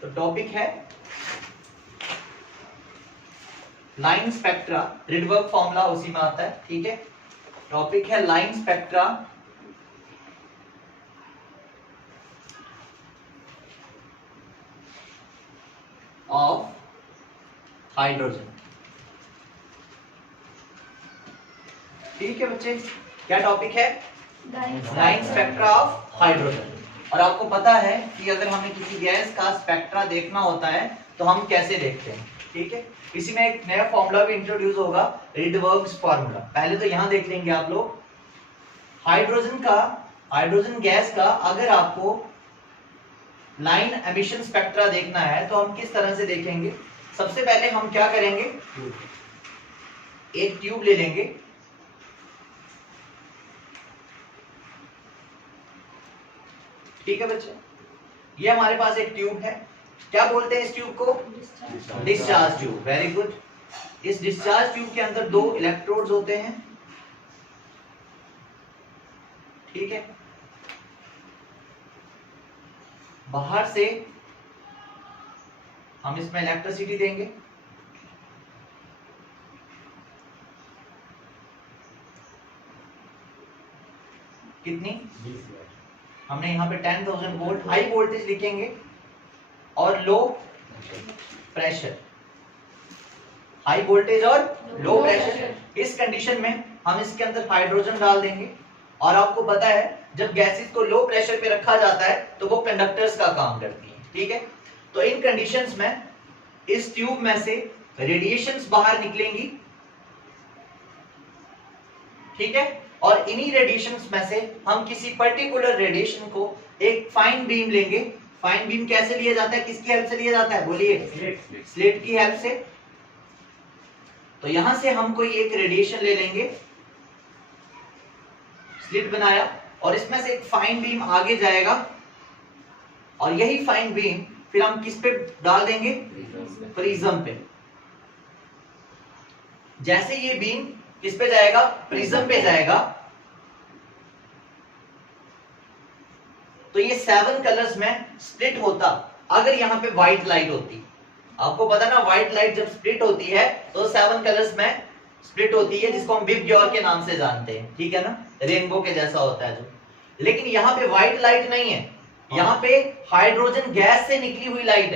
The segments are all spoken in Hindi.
तो टॉपिक है लाइन स्पेक्ट्रा, रिडबर्ग फॉर्मूला उसी में आता है, ठीक है। टॉपिक है लाइन स्पेक्ट्रा ऑफ हाइड्रोजन। ठीक है बच्चे, क्या टॉपिक है? Line spectra of hydrogen. और आपको पता है कि अगर हमें किसी गैस का स्पेक्ट्रा देखना होता है तो हम कैसे देखते हैं, ठीक है। इसी में एक नया फॉर्मूला भी इंट्रोड्यूस होगा, रिडबर्ग्स फॉर्मूला। पहले तो यहां देख लेंगे आप लोग, हाइड्रोजन गैस का अगर आपको लाइन एमिशन स्पेक्ट्रा देखना है तो हम किस तरह से देखेंगे। सबसे पहले हम क्या करेंगे, एक ट्यूब ले लेंगे, ठीक है बच्चे। ये हमारे पास एक ट्यूब है, क्या बोलते हैं इस ट्यूब को? Discharge tube. Very good. इस डिस्चार्ज ट्यूब के अंदर 2 इलेक्ट्रोड्स होते हैं, ठीक है। बाहर से हम इसमें इलेक्ट्रिसिटी देंगे, कितनी? हमने यहाँ पे 10,000 वोल्ट हाई वोल्टेज लिखेंगे और लो प्रेशर, हाई वोल्टेज और लो प्रेशर। इस कंडीशन में हम इसके अंदर हाइड्रोजन डाल देंगे। और आपको पता है जब गैसेस को लो प्रेशर पे रखा जाता है तो वो कंडक्टर्स का काम करती हैं, ठीक है। तो इन कंडीशंस में इस ट्यूब में से रेडिएशंस बाहर निकलेंगी, ठीक है। और इन्हीं रेडिएशंस में से हम किसी पर्टिकुलर रेडिएशन को एक फाइन बीम लेंगे। फाइन बीम कैसे लिया जाता है, किसकी हेल्प से लिया जाता है? बोलिए, स्लिट की हेल्प से। तो यहां से हम कोई एक रेडिएशन ले लेंगे, स्लिट बनाया और इसमें से एक फाइन बीम आगे जाएगा और यही फाइन बीम फिर हम किस पे डाल देंगे? प्रिज्म पे। जैसे ये बीम किस पे जाएगा? प्रिज्म पे जाएगा, तो ये 7 कलर्स में स्प्लिट होता। अगर यहां पे व्हाइट लाइट होती, आपको पता ना व्हाइट लाइट जब स्प्लिट होती है तो 7 कलर्स में स्प्लिट होती है, जिसको हम विबग्योर के नाम से जानते हैं, ठीक है ना, रेनबो के जैसा होता है जो। लेकिन यहाँ पे व्हाइट लाइट नहीं है, यहाँ पे हाइड्रोजन गैस से निकली हुई लाइट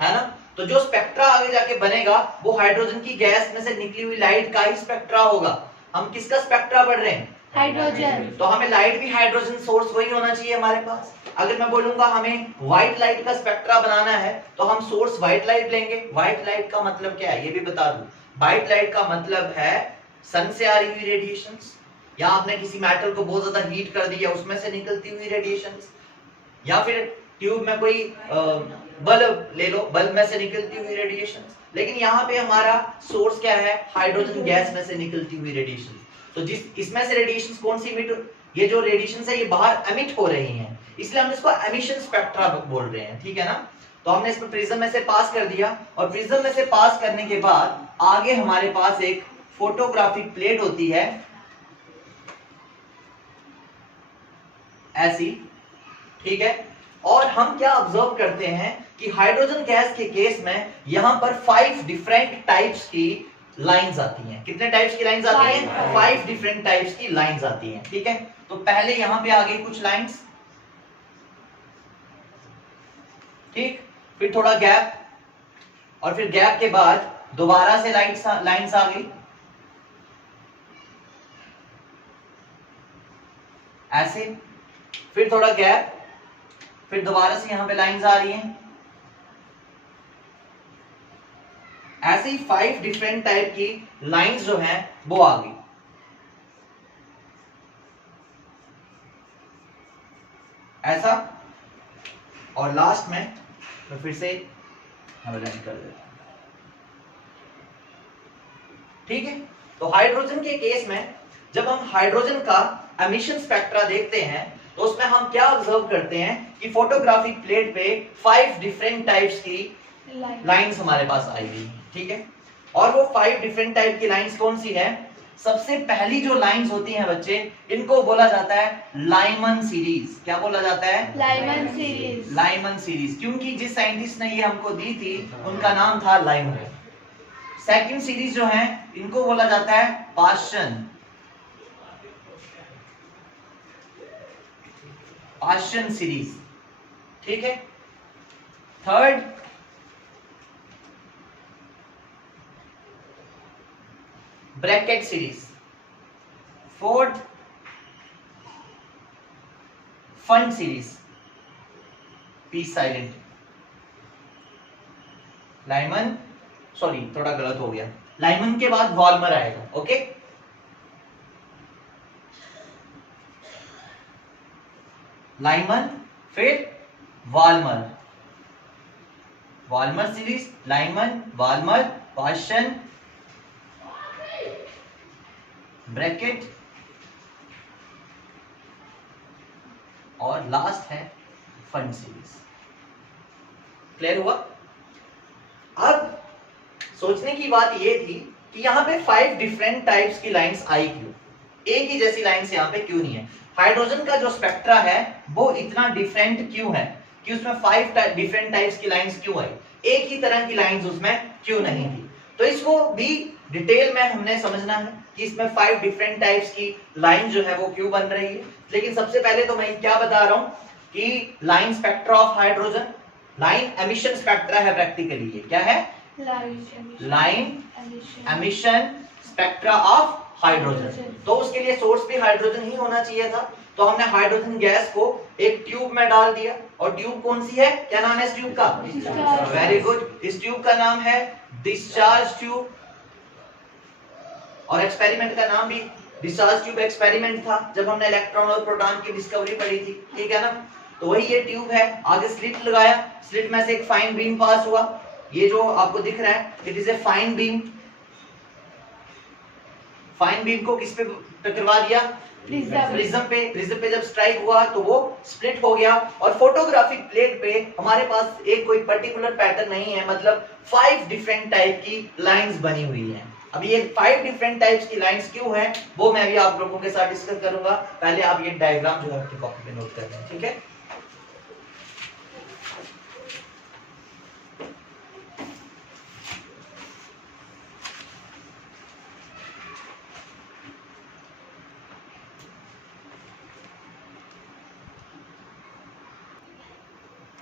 है ना। तो जो स्पेक्ट्रा आगे जाके बनेगा वो हाइड्रोजन की गैस में से निकली हुई लाइट का ही स्पेक्ट्रा होगा। हम किसका स्पेक्ट्रा पढ़ रहे हैं? हाइड्रोजन। तो हमें लाइट भी हाइड्रोजन सोर्स वही होना चाहिए हमारे पास। अगर मैं बोलूंगा हमें व्हाइट लाइट का स्पेक्ट्रा बनाना है तो हम सोर्स व्हाइट लाइट लेंगे। व्हाइट लाइट का मतलब क्या है ये भी बता दूं। व्हाइट लाइट का मतलब है सन से आ रही हुई रेडिएशंस, या आपने किसी मेटल को बहुत ज्यादा हीट कर दिया उसमें से निकलती हुई रेडिएशंस, या फिर ट्यूब में कोई बल्ब ले लो, बल्ब में से निकलती हुई रेडिएशंस। लेकिन यहाँ पे हमारा सोर्स क्या है? हाइड्रोजन गैस में से निकलती हुई रेडिएशन। तो जिस इसमें से रेडिएशंस कौन सी इमिट, ये जो रेडिएशंस है ये बाहर एमिट हो रही हैं, इसलिए हम इसको एमिशन स्पेक्ट्रा बोल रहे हैं, ठीक है ना। तो हमने इसको प्रिज्म में से पास कर दिया और प्रिज्म में से पास करने के बाद आगे हमारे पास एक फोटोग्राफिक प्लेट होती है ऐसी, ठीक है। और हम क्या ऑब्जर्व करते हैं कि हाइड्रोजन गैस के केस में यहां पर 5 डिफरेंट टाइप्स की लाइंस आती हैं। कितने टाइप्स की लाइंस आती हैं? 5 डिफरेंट टाइप्स की लाइंस आती हैं, ठीक है। तो पहले यहां पे आ गई कुछ लाइंस, ठीक, फिर थोड़ा गैप और फिर गैप के बाद दोबारा से लाइंस आ गई ऐसे, फिर थोड़ा गैप, फिर दोबारा से यहां पे लाइंस आ रही हैं ऐसे ही 5 डिफरेंट टाइप की लाइंस जो हैं वो आ गई ऐसा। और लास्ट में मैं फिर से हाइलाइट कर देता हूं, ठीक है। तो हाइड्रोजन के केस में जब हम हाइड्रोजन का एमिशन स्पेक्ट्रा देखते हैं तो उसमें हम क्या ऑब्जर्व करते हैं कि फोटोग्राफिक प्लेट पे 5 डिफरेंट टाइप्स की लाइंस हमारे पास आई हुई, ठीक है। और वो 5 डिफरेंट टाइप की लाइंस कौन सी है? सबसे पहली जो लाइंस होती हैं बच्चे, इनको बोला जाता है लाइमन सीरीज। क्या बोला जाता है? Lyman series. लाइमन सीरीज, क्योंकि जिस साइंटिस्ट ने ये हमको दी थी उनका नाम था लाइमन। सेकंड सीरीज जो है इनको बोला जाता है पाश्चन, पाश्चन सीरीज, ठीक है। Third Brackett series. Fourth Pfund series, पीस साइलेंट। लाइमन, सॉरी थोड़ा गलत हो गया, लाइमन के बाद वॉल्मर आएगा, ओके। लाइमन फिर वॉल्मर, वॉल्मर सीरीज, लाइमन, वॉल्मर, पाश्चन, ब्रैकेट और लास्ट है फन सीरीज। क्लियर हुआ? अब सोचने की बात ये थी कि यहाँ पे 5 डिफरेंट टाइप्स की लाइंस आई क्यों? एक ही जैसी लाइंस यहाँ पे क्यों नहीं है? हाइड्रोजन का जो स्पेक्ट्रा है वो इतना डिफरेंट क्यों है कि उसमें 5 डिफरेंट टाइप्स की लाइंस क्यों आई? एक ही तरह की लाइंस उसमें क्यों नहीं थी? तो इसको भी डिटेल में हमने समझना है कि इसमें 5 डिफरेंट टाइप्स की लाइन जो है वो क्यों बन रही है। लेकिन सबसे पहले तो मैं क्या बता रहा हूं कि line spectra of hydrogen, line emission spectra है प्रैक्टिकली। ये क्या है? Line emission spectra of hydrogen. तो उसके लिए सोर्स भी हाइड्रोजन ही होना चाहिए था। तो हमने हाइड्रोजन गैस को एक ट्यूब में डाल दिया, और ट्यूब कौन सी है? क्या नाम है इस ट्यूब का? वेरी गुड, इस ट्यूब का नाम है डिस्चार्ज ट्यूब, और एक्सपेरिमेंट का नाम भी डिस्चार्ज ट्यूब एक्सपेरिमेंट था जब हमने इलेक्ट्रॉन और प्रोटॉन की डिस्कवरी पढ़ी थी, ठीक है ना। तो वही ये ट्यूब है। आगे स्लिट लगाया, स्लिट में से एक फाइन बीम पास हुआ। ये जो आपको दिख रहा है it is a fine beam. Fine beam को किस पे टकरा दिया? प्रिज्म पे। प्रिज्म पे जब स्ट्राइक हुआ तो वो स्प्लिट हो गया, और फोटोग्राफिक प्लेट पे हमारे पास एक कोई पर्टिकुलर पैटर्न नहीं है, मतलब 5 डिफरेंट टाइप की लाइंस बनी हुई हैं। अब ये 5 डिफरेंट टाइप्स की लाइंस क्यों हैं वो मैं भी आप लोगों के साथ डिस्कस करूंगा। पहले आप ये डायग्राम जो है अपनी कॉपी पे नोट कर लें, ठीक है।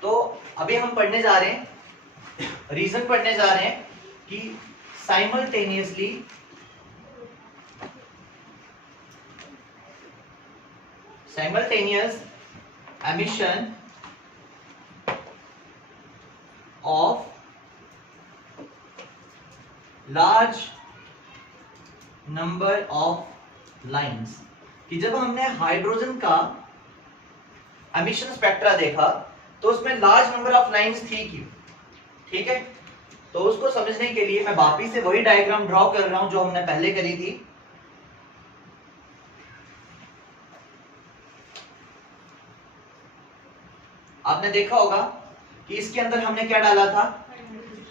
तो अभी हम पढ़ने जा रहे हैं, रीजन पढ़ने जा रहे हैं कि simultaneously emission of large number of lines, कि जब हमने हाइड्रोजन का एमिशन स्पेक्ट्रा देखा तो उसमें लार्ज नंबर ऑफ लाइंस थी क्यों? ठीक है, तो उसको समझने के लिए मैं वापिस से वही डायग्राम ड्रॉ कर रहा हूं जो हमने पहले करी थी। आपने देखा होगा कि इसके अंदर हमने क्या डाला था?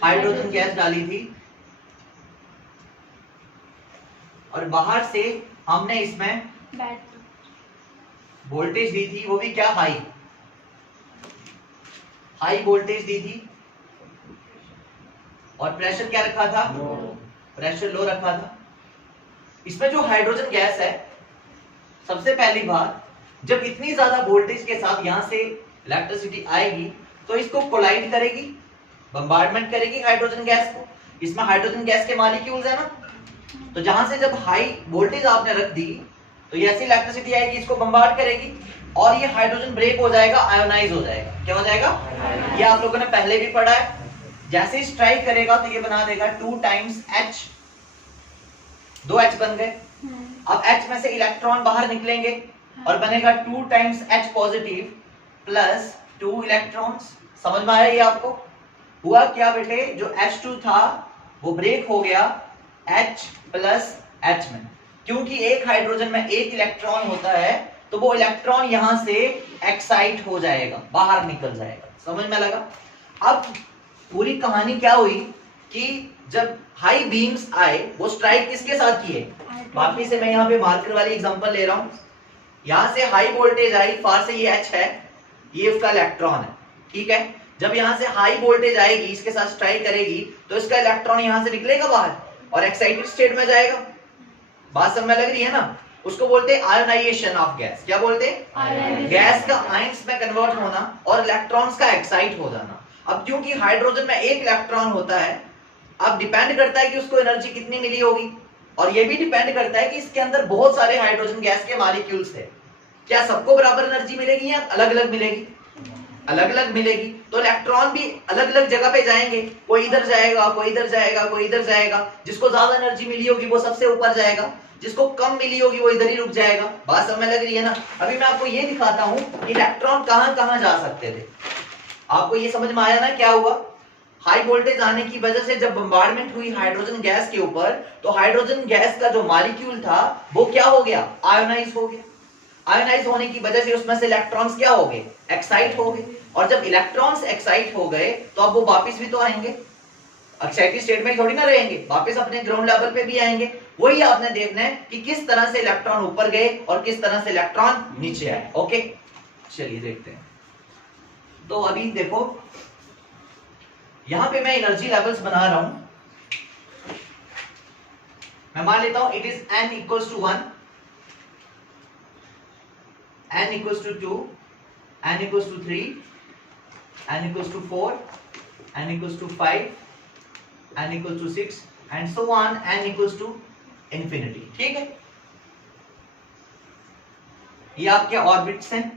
हाइड्रोजन गैस डाली थी, और बाहर से हमने इसमें वोल्टेज दी थी, वो भी क्या? हाई वोल्टेज दी थी, और प्रेशर क्या रखा था? प्रेशर लो रखा था। इसमें जो हाइड्रोजन गैस है, सबसे पहली बात, जब इतनी ज्यादा वोल्टेज के साथ यहां से इलेक्ट्रिसिटी आएगी तो इसको कोलाइड करेगी, बम्बार्डमेंट करेगी हाइड्रोजन गैस को। इसमें हाइड्रोजन गैस के मॉलिक्यूल्स है ना, तो जहां से जब हाई वोल्टेज आपने रख दी तो ये ऐसी इलेक्ट्रिसिटी आएगी, इसको बम्बार्ड करेगी, और ये हाइड्रोजन ब्रेक हो जाएगा, आयोनाइज हो जाएगा। क्या हो जाएगा? ये आप लोगों ने पहले भी पढ़ा है। जैसे ही स्ट्राइक करेगा तो ये बना देगा 2 टाइम्स H, 2 H बन गए। अब H में से इलेक्ट्रॉन बाहर निकलेंगे और बनेगा 2 times H positive plus 2 electrons. समझ में आया ये आपको? हुआ क्या बेटे, जो H2 था वो ब्रेक हो गया H प्लस H में, क्योंकि एक हाइड्रोजन में एक इलेक्ट्रॉन होता है, तो वो इलेक्ट्रॉन यहां से एक्साइट हो जाएगा, बाहर निकल जाएगा। समझ में लगा? अब पूरी कहानी क्या हुई कि जब हाई बीम्स आए, वो स्ट्राइक किसके साथ किए? वापिस से मैं यहाँ पे मार्कर वाली एग्जांपल ले रहा हूँ। यहाँ से हाई वोल्टेज आई, फार से ये H है, ये उसका इलेक्ट्रॉन है, ठीक है। जब यहाँ से हाई वोल्टेज आएगी, इसके साथ स्ट्राइक करेगी, तो इसका इलेक्ट्रॉन यहाँ से निकलेगा बाहर और एक्साइटेड स्टेट में जाएगा। बात समझ में लग रही है ना? उसको बोलते हैं आयोनाइजेशन ऑफ गैस। क्या बोलते हैं? गैस का आयंस में कन्वर्ट होना और इलेक्ट्रॉन्स का एक्साइट हो जाना। अब क्योंकि हाइड्रोजन में एक इलेक्ट्रॉन होता है, अब डिपेंड करता है कि उसको एनर्जी कितनी मिली होगी, और ये भी डिपेंड करता है कि इसके अंदर बहुत सारे हाइड्रोजन गैस के मॉलिक्यूल्स है। क्या सबको बराबर एनर्जी मिलेगी या अलग अलग मिलेगी? अलग अलग मिलेगी। तो इलेक्ट्रॉन भी अलग अलग जगह पे जाएंगे, कोई इधर जाएगा, कोई इधर जाएगा, कोई इधर जाएगा। जिसको ज्यादा एनर्जी मिली होगी वो सबसे ऊपर जाएगा, जिसको कम मिली होगी वो इधर ही रुक जाएगा। बात समझ में लग रही है ना? अभी मैं आपको ये दिखाता हूं कि इलेक्ट्रॉन कहां कहां जा सकते थे। आपको ये समझ में आया ना क्या हुआ? हाई वोल्टेज आने की वजह से जब बम्बार्डमेंट हुई हाइड्रोजन गैस के ऊपर, तो हाइड्रोजन गैस का जो मॉलिक्यूल था वो क्या हो गया? आयोनाइज हो गया। आयोनाइज होने की वजह से उसमें से इलेक्ट्रॉन्स क्या हो गए? एक्साइट हो गए। और जब इलेक्ट्रॉन्स एक्साइट हो गए तो अब वो वापस भी तो आएंगे, एक्साइटेड स्टेट में थोड़ी ना रहेंगे, वापस अपने ग्राउंड लेवल पे भी आएंगे। वही आपने देखना है कि किस तरह से इलेक्ट्रॉन ऊपर गए और किस तरह से इलेक्ट्रॉन नीचे आए। ओके, चलिए देखते हैं। तो अभी देखो, यहां पे मैं एनर्जी लेवल्स बना रहा हूं। मैं मान लेता हूं it is n equals to 1, n equals to 2, n equals to 3, n equals to 4, n equals to 5, n equals to 6 and so on, n equals to infinity. ठीक है, ये आपके ऑर्बिट्स हैं।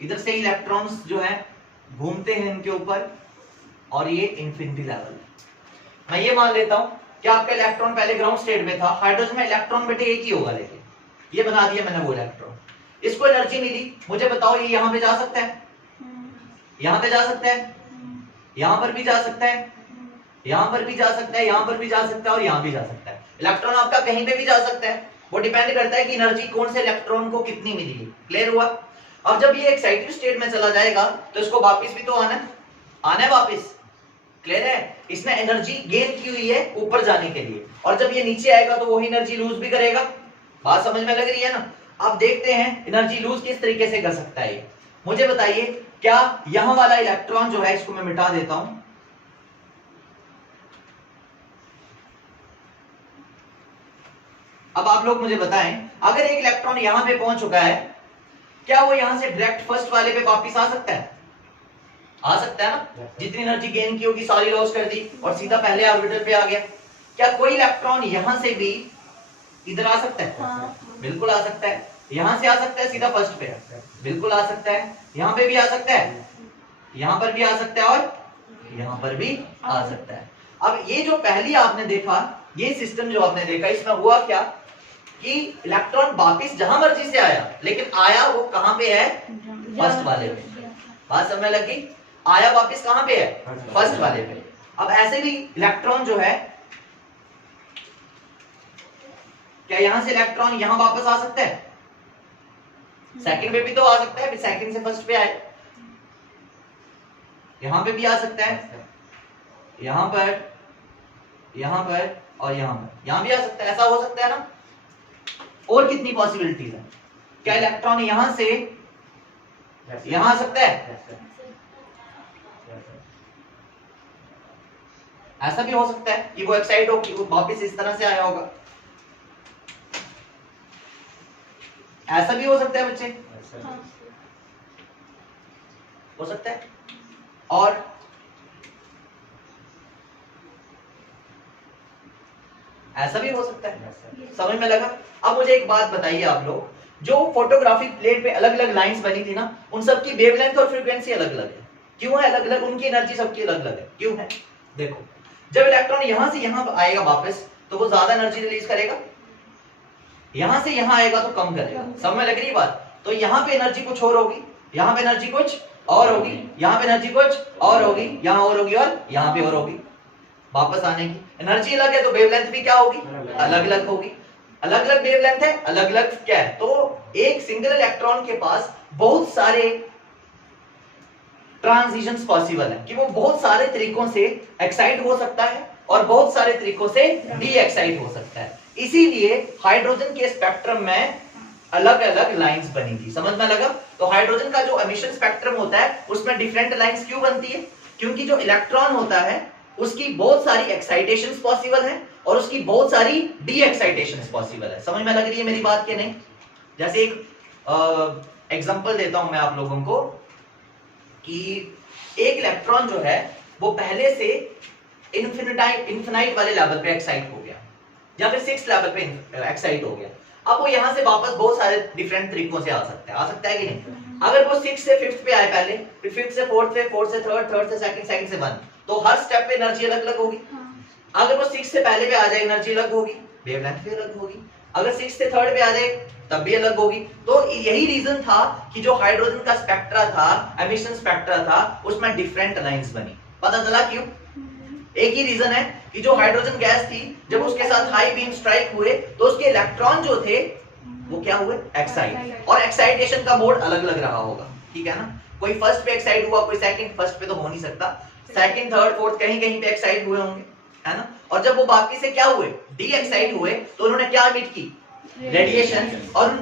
इधर से इलेक्ट्रॉन्स जो है घूमते हैं इनके ऊपर, और ये इंफिनिटी लेवल। मैं ये मान लेता हूं कि आपका इलेक्ट्रॉन पहले ग्राउंड स्टेट में था। हाइड्रोजन में इलेक्ट्रॉन बेटे एक ही होगा, लेकिन ये बना दिया मैंने वो इलेक्ट्रॉन। इसको एनर्जी मिली, मुझे बताओ ये यहां पे जा सकता है? यहां पे जा सकता है, यहां पर भी जा सकता है, यहां पर भी जा सकता है, यहां पर भी जा सकता है और यहां भी जा सकता है। इलेक्ट्रॉन आपका कहीं पे भी जा सकता है, वो डिपेंड करता है कि एनर्जी कौन से इलेक्ट्रॉन को कितनी मिली है। क्लियर हुआ? अब जब ये एक्साइटेड स्टेट में चला जाएगा तो इसको वापस भी तो आना है वापस। क्लियर है? इसने एनर्जी गेन की हुई है ऊपर जाने के लिए, और जब ये नीचे आएगा तो वही एनर्जी लूज भी करेगा। बात समझ में लग रही है ना? अब देखते हैं एनर्जी लूज किस तरीके से कर सकता है। मुझे बताइए, क्या यहां वाला इलेक्ट्रॉन जो है, इसको मैं मिटा देता हूं। अब आप लोग मुझे बताएं, अगर एक इलेक्ट्रॉन यहां पे पहुंच चुका है, क्या वो यहां से डायरेक्ट फर्स्ट वाले पे वापस आ सकता है? आ सकता है ना? जितनी एनर्जी गेन की होगी सारी लॉस कर दी और सीधा पहले ऑर्बिटल पे आ गया। क्या कोई इलेक्ट्रॉन यहां से भी इधर आ सकता है? हाँ। बिल्कुल आ सकता है। यहां से आ सकता है सीधा फर्स्ट पे? बिल्कुल आ सकता है। यहां पे भी आ सकता है, यहां पर भी आ सकता है और यहां पर भी आ सकता है। अब ये जो पहली आपने देखा, ये सिस्टम जो आपने देखा, इसमें हुआ क्या कि इलेक्ट्रॉन वापस जहां मर्जी से आया, लेकिन आया वो कहां पे है? फर्स्ट वाले पे। बात समझ लग गई? आया वापस कहां पे है? फर्स्ट वाले पे। अब ऐसे भी इलेक्ट्रॉन जो है, क्या यहां से इलेक्ट्रॉन यहां वापस आ सकता है? सेकंड पे भी तो आ सकता है, सेकंड से फर्स्ट पे आए। यहां पे भी आ सकता है, यहां पर और यहां पर, यहां भी आ सकता है। ऐसा हो सकता है ना? और कितनी पॉसिबिलिटीज है? क्या इलेक्ट्रॉन यहां से यहां आ सकता है? ऐसा भी हो सकता है कि वो एक्साइट हो, कि वो वापस इस तरह से आया होगा। ऐसा भी हो सकता है बच्चे, हो सकता है। और ऐसा भी हो सकता है। समझ में लगा? अब मुझे एक बात बताइए आप लोग, जो फोटोग्राफिक प्लेट पे अलग अलग लाइंस बनी थी ना, उन सब की वेवलेंथ और फ्रीक्वेंसी अलग अलग है। क्यों है अलग अलग? उनकी एनर्जी सबकी अलग अलग है। क्यों है? देखो, जब इलेक्ट्रॉन यहां से यहां आएगा वापस, तो वो ज्यादा एनर्जी रिलीज करेगा। यहां से यहां आएगा तो कम करेगा। समझ में लग रही बात? तो यहां पे एनर्जी कुछ और होगी, यहां पे एनर्जी कुछ और होगी, यहां पे एनर्जी कुछ और होगी, यहां और होगी और यहां पे और होगी। वापस आने की एनर्जी अलग है, तो वेवलेंथ भी क्या होगी? अलग अलग होगी। अलग अलग वेवलेंथ है, अलग अलग क्या है? तो एक सिंगल इलेक्ट्रॉन के पास बहुत सारे ट्रांजिशंस पॉसिबल है, कि वो बहुत सारे तरीकों से एक्साइट हो सकता है और बहुत सारे तरीकों से डी एक्साइट हो सकता है। इसीलिए हाइड्रोजन के स्पेक्ट्रम में अलग अलग लाइंस बनी थी। समझ में लगा? तो हाइड्रोजन का जो एमिशन स्पेक्ट्रम होता है उसमें डिफरेंट लाइंस क्यों बनती है? क्योंकि जो इलेक्ट्रॉन होता है उसकी बहुत सारी एक्साइटेशंस पॉसिबल है और उसकी बहुत सारी डी एक्साइटेशंस पॉसिबल है। समझ में लग रही है मेरी बात के नहीं? जैसे एक एग्जांपल देता हूं मैं आप लोगों को कि एक इलेक्ट्रॉन जो है वो पहले से इन्फिनाइट वाले लेवल पे एक्साइट हो गया या फिर 6th लेवल पे एक्साइट हो गया। अब वो यहां से वापस बहुत सारे डिफरेंट तरीकों से आ सकता है कि नहीं? अगर वो 6 से 5th पे आए पहले, फिर 5th से 4th पे, 4th से 3rd, 3rd से 2nd, 2nd से 1, तो हर स्टेप पे एनर्जी अलग अलग होगी। अगर वो 6 से पहले पे आ जाए एनर्जी अलग होगी, वेवलेंथ भी अलग होगी। अगर 6 से 3rd पे आ जाए तब भी अलग होगी। तो यही रीजन था कि जो हाइड्रोजन का स्पेक्ट्रा था, एमिशन स्पेक्ट्रा था, उसमें डिफरेंट लाइंस बनी। पता चला क्यों? एक ही रीजन है कि जो हाइड्रोजन गैस थी जब उसके साथ हाई बीम स्ट्राइक हुए तो उसके इलेक्ट्रॉन जो थे वो क्या हुए? एक्साइट। और एक्साइटेशन का मोड अलग अलग रहा होगा। ठीक है ना? कोई फर्स्ट पे एक्साइट हुआ, कोई सेकंड, फर्स्ट पे तो हो नहीं सकता, सेकंड, थर्ड, फोर्थ कहीं कहीं पे एक्साइट हुए होंगे, है ना? और जब वो बाकी से क्या हुए? डी एक्साइट हुए, तो उन्होंने क्या एमिट की? रेडिएशन। और